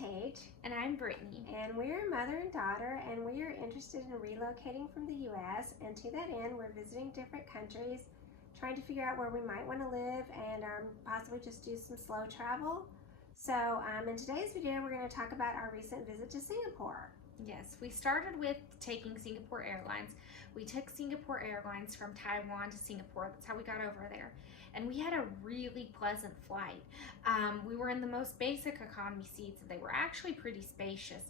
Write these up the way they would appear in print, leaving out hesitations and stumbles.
Paige. And I'm Brittany. And we're a mother and daughter, and we are interested in relocating from the U.S. And to that end, we're visiting different countries, trying to figure out where we might want to live and possibly just do some slow travel. So in today's video, we're going to talk about our recent visit to Singapore. Yes, we started with taking Singapore Airlines. We took Singapore Airlines from Taiwan to Singapore. That's how we got over there. And we had a really pleasant flight. We were in the most basic economy seats, and they were actually pretty spacious,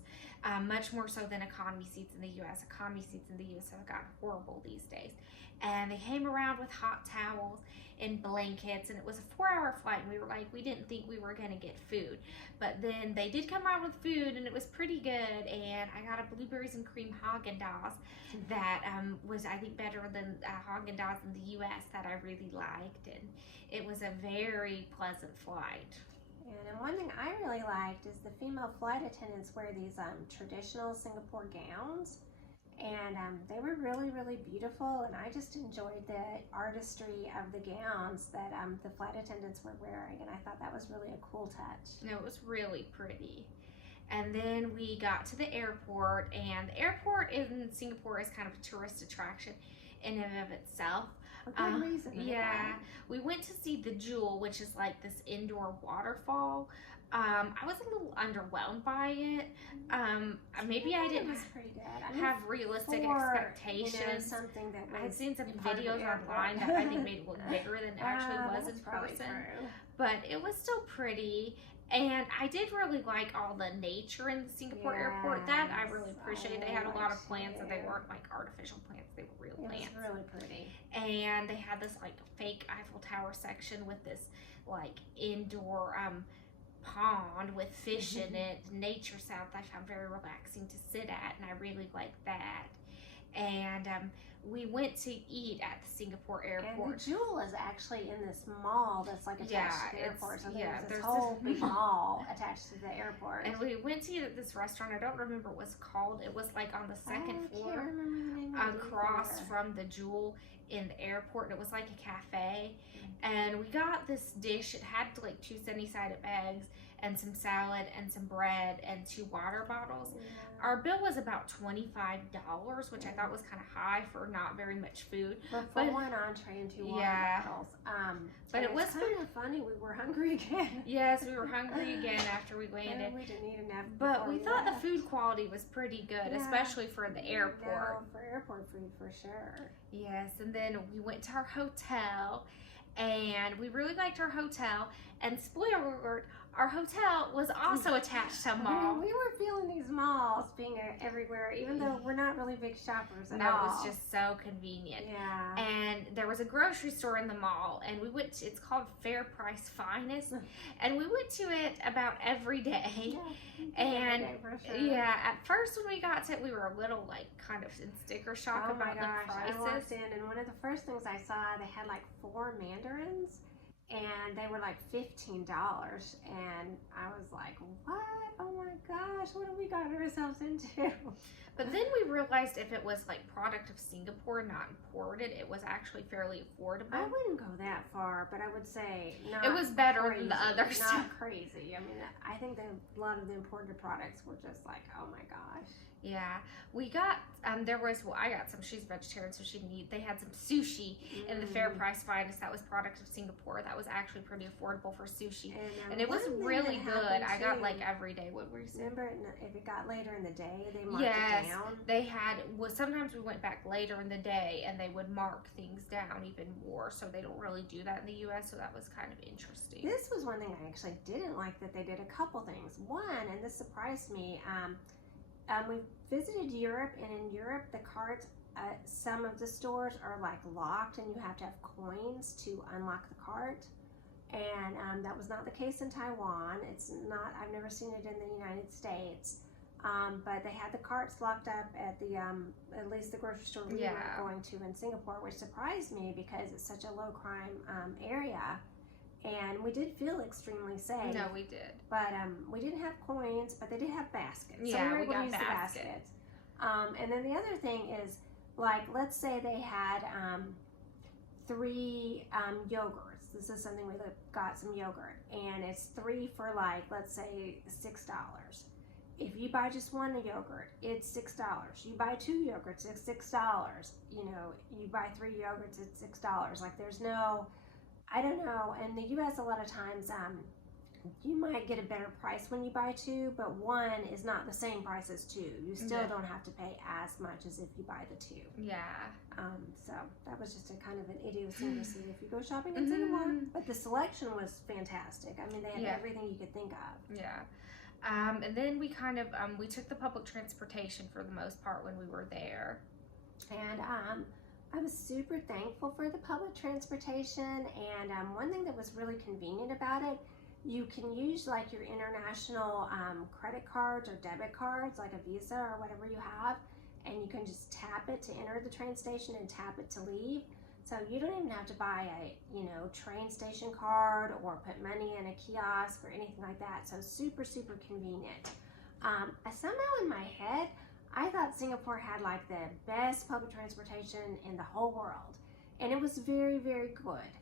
much more so than economy seats in the U.S. Economy seats in the U.S. have gotten horrible these days. And they came around with hot towels and blankets, and it was a 4-hour flight, and we didn't think we were gonna get food. But then they did come around with food, and it was pretty good, and I got a blueberries and cream Haagen-Dazs that was, I think, better than Haagen-Dazs in the U.S. that I really liked, and it was a very pleasant flight. And one thing I really liked is the female flight attendants wear these traditional Singapore gowns. And they were really, really beautiful, and I just enjoyed the artistry of the gowns that the flight attendants were wearing, and I thought that was really a cool touch. No, it was really pretty. And then we got to the airport, and the airport in Singapore is kind of a tourist attraction in and of itself. For good reason. Yeah, we went to see the Jewel, which is like this indoor waterfall. I was a little underwhelmed by it. Maybe I didn't have realistic expectations. Something that I had seen some videos online that I think made it look bigger than it actually was in person. But it was still pretty. And I did really like all the nature in the Singapore airport. That I really appreciated. They had a lot of plants and they weren't like artificial plants. They were real plants. It was really pretty. And they had this like fake Eiffel Tower section with this like indoor pond with fish in it. Nature sound I found very relaxing to sit at, and I really liked that. And we went to eat at the Singapore airport. And the Jewel is actually in this mall that's like attached to the airport. So there's this a whole big mall attached to the airport. And we went to eat at this restaurant. I don't remember what it's called. It was like on the second floor, I can't remember the name across from the Jewel in the airport. It was like a cafe, and we got this dish. It had like 2 sunny-side eggs and some salad and some bread and 2 water bottles. Our bill was about $25, which I thought was kind of high for not very much food. For one entree and 2 water bottles. But it was kind of funny. We were hungry again. Yes, we were hungry again after we landed. And we didn't eat enough. But we thought the food quality was pretty good, especially for the airport. No, for airport food, for sure. Yes, and then we went to our hotel, and we really liked our hotel. And spoiler alert, our hotel was also attached to a mall. We were feeling these malls being everywhere, even though we're not really big shoppers at all. No, it was just so convenient. Yeah. And there was a grocery store in the mall, and we went to, it's called Fair Price Finest, and we went to it about every day. Yeah, and for sure. Yeah, at first when we got to it, we were a little like kind of in sticker shock about the prices. I walked in, and one of the first things I saw, they had like 4 mandarins. And they were like $15, and I was like, what? Oh my gosh, what have we gotten ourselves into? But then we realized if it was like product of Singapore, not imported, it was actually fairly affordable. I wouldn't go that far, but I would say not it was better crazy, than the other stuff. Not crazy. I mean, I think that a lot of the imported products were just like, oh my gosh. Yeah, we got, I got some, she's vegetarian, so she didn't eat. They had some sushi in the Fair Price Finest. That was product of Singapore. That was actually pretty affordable for sushi. And it was really good. I got like every day. What were you saying? Remember, if it got later in the day, they marked it down? They had, sometimes we went back later in the day and they would mark things down even more. So they don't really do that in the U.S., so that was kind of interesting. This was one thing I actually didn't like, that they did a couple things. One, and this surprised me, we visited Europe, and in Europe, the carts, some of the stores are like locked, and you have to have coins to unlock the cart. And that was not the case in Taiwan. It's not, I've never seen it in the United States. But they had the carts locked up at the, at least the grocery store we were going to in Singapore, which surprised me because it's such a low crime area. And we did feel extremely safe. No, we did. But we didn't have coins, but they did have baskets. Yeah, so we got use baskets. The baskets. And then the other thing is, like, let's say they had 3 yogurts. This is something we got some yogurt, and it's 3 for like, let's say $6. If you buy just one yogurt, it's $6. You buy 2 yogurts, it's $6. You know, you buy 3 yogurts, it's $6. Like there's no, I don't know. In the U.S., a lot of times, you might get a better price when you buy 2, but 1 is not the same price as 2. You still don't have to pay as much as if you buy the 2. Yeah. So that was just a kind of an idiosyncrasy if you go shopping in Singapore. But the selection was fantastic. I mean, they had everything you could think of. Yeah. And then we kind of, we took the public transportation for the most part when we were there. And I was super thankful for the public transportation. And one thing that was really convenient about it, you can use like your international credit cards or debit cards, like a Visa or whatever you have, and you can just tap it to enter the train station and tap it to leave. So you don't even have to buy a, you know, train station card or put money in a kiosk or anything like that. So super, super convenient. Somehow in my head, I thought Singapore had like the best public transportation in the whole world. And it was very, very good.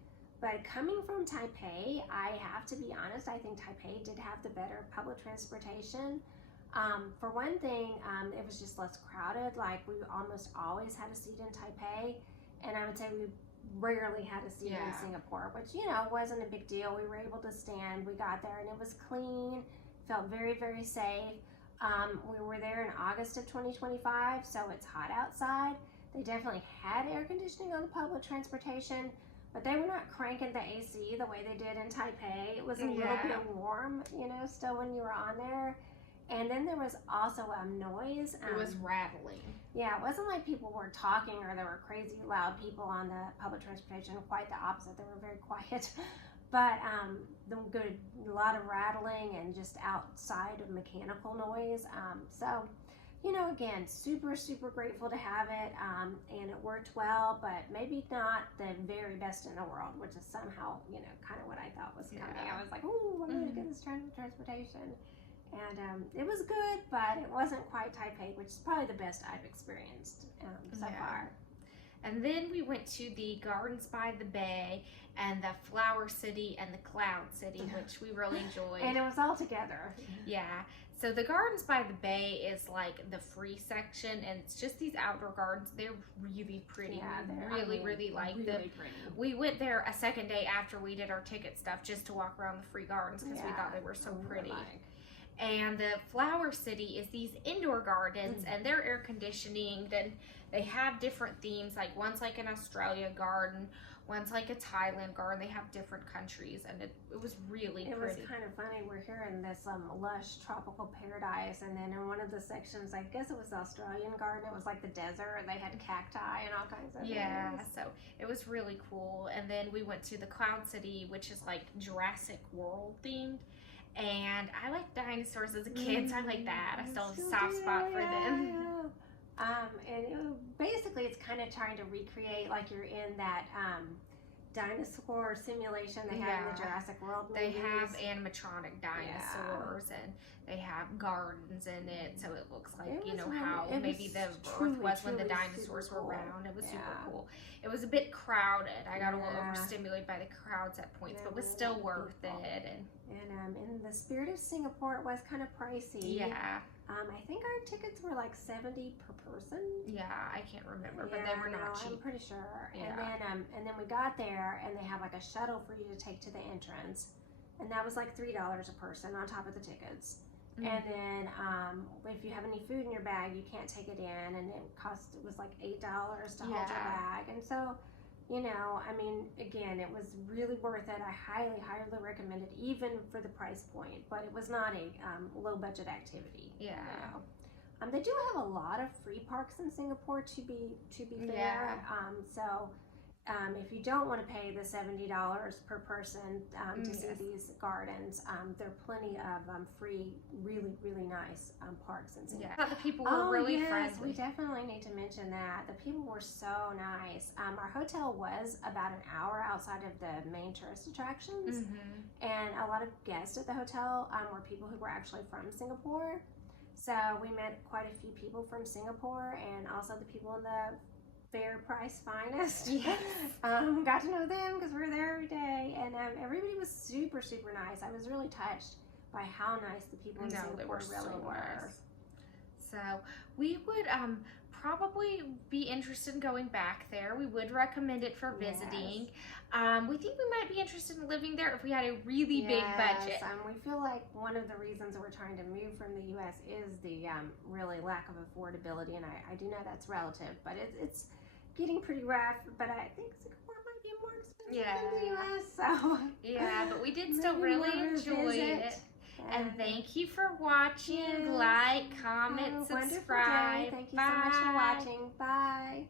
But coming from Taipei, I have to be honest, I think Taipei did have the better public transportation. For one thing, it was just less crowded. Like we almost always had a seat in Taipei. And I would say we rarely had a seat in Singapore, which, you know, wasn't a big deal. We were able to stand. We got there and it was clean, felt very, very safe. We were there in August of 2025, so it's hot outside. They definitely had air conditioning on the public transportation, but they were not cranking the AC the way they did in Taipei. It was a little bit warm, you know, still when you were on there. And then there was also noise. It was rattling. Yeah, it wasn't like people were talking or there were crazy loud people on the public transportation. Quite the opposite. They were very quiet. But a lot of rattling and just outside of mechanical noise. So, you know, again, super, super grateful to have it. And it worked well, but maybe not the very best in the world, which is somehow, you know, kind of what I thought was coming. I was like, oh, I'm going to get this transportation. And it was good, but it wasn't quite Taipei, which is probably the best I've experienced so far. And then we went to the Gardens by the Bay and the Flower City and the Cloud City, which we really enjoyed. And it was all together. Yeah. So the Gardens by the Bay is like the free section, and it's just these outdoor gardens. They're really pretty. Yeah, we really like them. Pretty. We went there a second day after we did our ticket stuff just to walk around the free gardens because we thought they were so pretty. And the Flower City is these indoor gardens, and they're air conditioning, and they have different themes. Like one's like an Australia garden, one's like a Thailand garden. They have different countries, and it was really pretty. It was kind of funny. We're here in this lush tropical paradise, and then in one of the sections, I guess it was the Australian garden, it was like the desert, and they had cacti and all kinds of things. So it was really cool. And then we went to the Cloud City, which is like Jurassic World themed. And I like dinosaurs as a kid, so I like that. I still have a soft spot for them. And basically it's kind of trying to recreate like you're in that dinosaur simulation they have in the Jurassic World movies. They have animatronic dinosaurs and they have gardens in it, so it looks like, you know, how maybe the Earth was when the dinosaurs were around. It was super cool. It was a bit crowded. I got a little overstimulated by the crowds at points, but it was still worth it. And in the spirit of Singapore, it was kind of pricey. Yeah. I think our tickets were like $70 per person. Yeah, I can't remember, but they were not cheap. I'm pretty sure. Yeah. And then we got there, and they have like a shuttle for you to take to the entrance, and that was like $3 a person on top of the tickets. And then if you have any food in your bag, you can't take it in, and it was like $8 to hold your bag. And so, you know, I mean, again, it was really worth it. I highly, highly recommend it, even for the price point. But it was not a low budget activity. Yeah. You know. They do have a lot of free parks in Singapore, to be fair. So if you don't want to pay the $70 per person to see these gardens, there are plenty of free, really, really nice parks in Singapore. Yeah. The people were really friendly. We definitely need to mention that. The people were so nice. Our hotel was about an hour outside of the main tourist attractions, and a lot of guests at the hotel were people who were actually from Singapore. So we met quite a few people from Singapore, and also the people in the Fair Price Finest. Yes. Got to know them because we're there every day, and everybody was super, super nice. I was really touched by how nice the people in No, they Singapore were really so were. nice. So we would probably be interested in going back there. We would recommend it for visiting. We think we might be interested in living there if we had a really big budget. We feel like one of the reasons we're trying to move from the U.S. is the really lack of affordability, and I do know that's relative, but it's getting pretty rough. But I think Singapore might be more expensive than the U.S. So yeah, but we did still maybe really we'll enjoy revisit. it. And thank you for watching. Yes. Like, comment, Have a wonderful subscribe. day. Thank you so much for Bye. watching. Bye.